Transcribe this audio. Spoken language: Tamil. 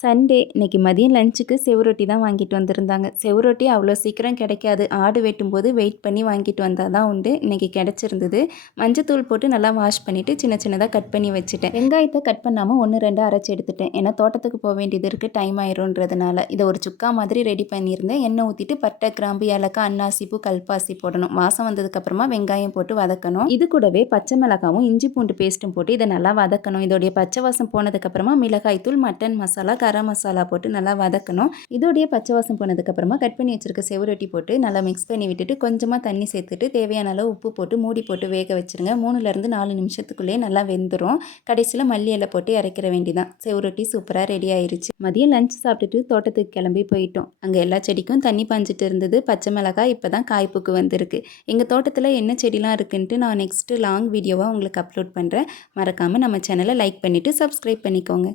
சண்டே இன்னைக்கு மதியம் லஞ்சுக்கு செவரொட்டி தான் வாங்கிட்டு வந்திருந்தாங்க. செவரொட்டி அவ்வளோ சீக்கிரம் கிடைக்காது. ஆடு வெட்டும்போது வெயிட் பண்ணி வாங்கிட்டு வந்தால் தான் உண்டு. இன்றைக்கி கிடச்சிருந்தது. மஞ்சத்தூள் போட்டு நல்லா வாஷ் பண்ணிவிட்டு சின்ன சின்னதாக கட் பண்ணி வச்சுட்டேன். வெங்காயத்தை கட் பண்ணாமல் 1 2 அரைச்சி எடுத்துட்டேன். ஏன்னா தோட்டத்துக்கு போக வேண்டியது இருக்குது, டைம் ஆயிரும்ன்றதுனால. இதை ஒரு சுக்கா மாதிரி ரெடி பண்ணியிருந்தேன். எண்ணெய் ஊற்றிட்டு பட்டை, கிராம்பு, ஏலக்காய், அன்னாசிப்பூ, கல்பாசி போடணும். வாசம் வந்ததுக்கப்புறமா வெங்காயம் போட்டு வதக்கணும். இது கூடவே பச்சை மிளகாவும் இஞ்சி பூண்டு பேஸ்ட்டும் போட்டு இதை நல்லா வதக்கணும். இதோடைய பச்சை வாசம் போனதுக்கப்புறமா மிளகாய்த்தூள், மட்டன் மசாலா, கரம் மசாலா போட்டு நல்லா வதக்கணும். இதோடைய பச்சை வாசம் போனதுக்கப்புறமா கட் பண்ணி வச்சுருக்க செவரொட்டி போட்டு நல்லா மிக்ஸ் பண்ணி விட்டுட்டு கொஞ்சமாக தண்ணி சேர்த்துட்டு தேவையான அளவு உப்பு போட்டு மூடி போட்டு வேக வச்சுருங்க. 3லேருந்து 4 நிமிஷத்துக்குள்ளேயே நல்லா வெந்துடும். கடைசியில் மல்லி இலை போட்டு இறக்கிற வேண்டிதான். செவரொட்டி சூப்பராக ரெடி ஆயிருச்சு. மதியம் லஞ்ச் சாப்பிட்டுட்டு தோட்டத்துக்கு கிளம்பி போயிட்டோம். அங்கே எல்லா செடிக்கும் தண்ணி பாஞ்சிட்டு இருந்தது. பச்சை மிளகாய் இப்போ தான் காய்ப்புக்கு வந்திருக்கு. எங்கள் தோட்டத்தில் என்ன செடிலாம் இருக்குன்ட்டு நான் நெக்ஸ்ட்டு லாங் வீடியோவாக உங்களுக்கு அப்லோட் பண்ணுறேன். மறக்காமல் நம்ம சேனலை லைக் பண்ணிவிட்டு சப்ஸ்கிரைப் பண்ணிக்கோங்க.